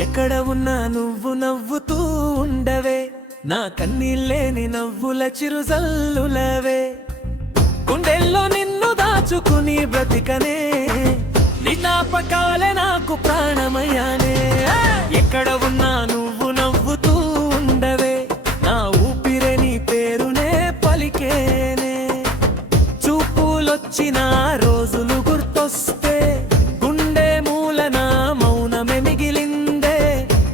ఎక్కడ ఉన్నా నువ్వు నవ్వుతూ ఉండవే, నా కన్నీళ్ళేని నవ్వుల చిరుజల్లులవే. గుండెల్లో నిన్ను దాచుకుని బ్రతికనే, నీ జ్ఞాపకాలే నాకు ప్రాణమయ్యానే. ఎక్కడ ఉన్నా నువ్వు నవ్వుతూ ఉండవే, నా ఊపిరే నీ పేరునే పలికేనే. చూపులొచ్చిన రోజులు గుర్తొస్తే గుండె మూలన మౌనమే మిగిలిందే.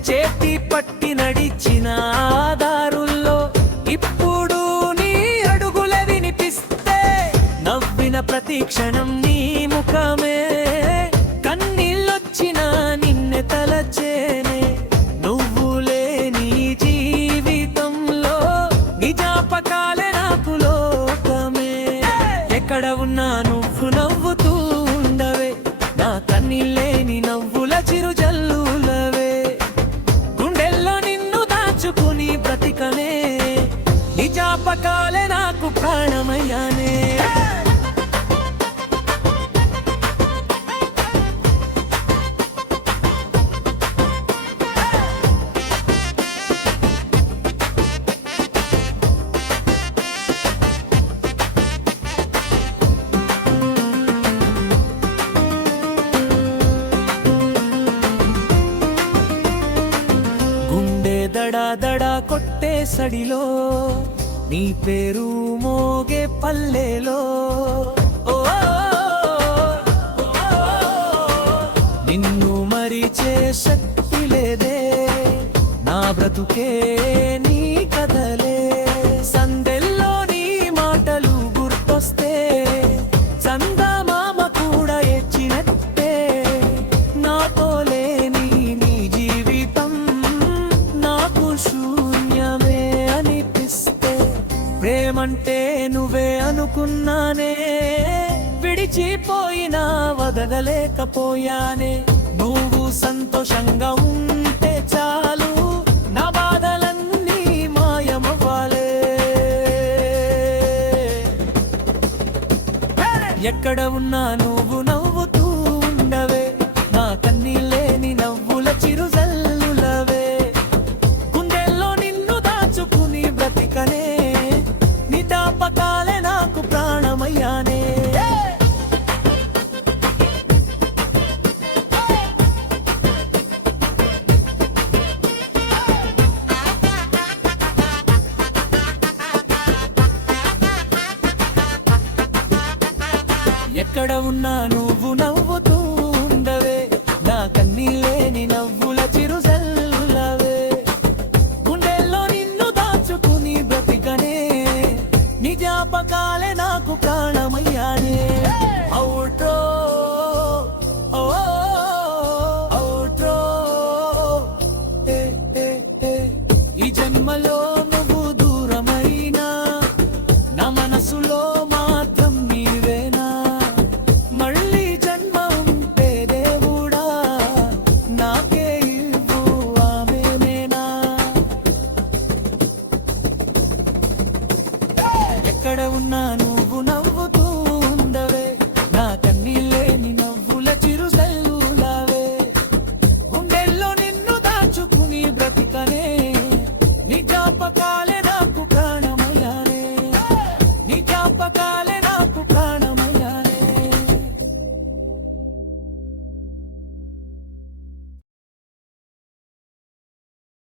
చేతి పట్టి నడిచిన దారుల్లో ఇప్పుడు నీ అడుగులే వినిపిస్తే, నవ్విన ప్రతి క్షణం నీ ముఖమే, కన్నీళ్ళొచ్చిన నిన్నె తలచేనే. నువ్వు లేని జీవితంలో నీ జ్ఞాపకాలే నాకు లోకమే. ఎక్కడ ఉన్నా నువ్వు నవ్వుతూ ఉండవే, నా కన్నీళ్ళేని నవ్వుల చిరుజల్లులవే. గుండెల్లో నిన్ను దాచుకుని బ్రతికనే, నీ జ్ఞాపకాలే నాకు ప్రాణమయ్యానే. దడా దడా కొట్టే సడిలో నీ పేరు మోగే పల్లెలో, ఓ నిన్ను మరిచే శక్తి లేదే, నా బ్రతుకే నీ కథలే. సందెల్లో నీ మాటలు గుర్తొస్తే చందమామ కూడా ఎచ్చినట్టే. నాతో లేని నీ జీవితం నాకు శూన్యమే అనిపిస్తే, ప్రేమంటే నువ్వే అనుకున్నానే, విడిచిపోయినా వదలలేకపోయానే. నువ్వు సంతోషంగా ఉంటే చాలు, నా బాధలన్నీ మాయమవ్వాలే. ఎక్కడ ఉన్నా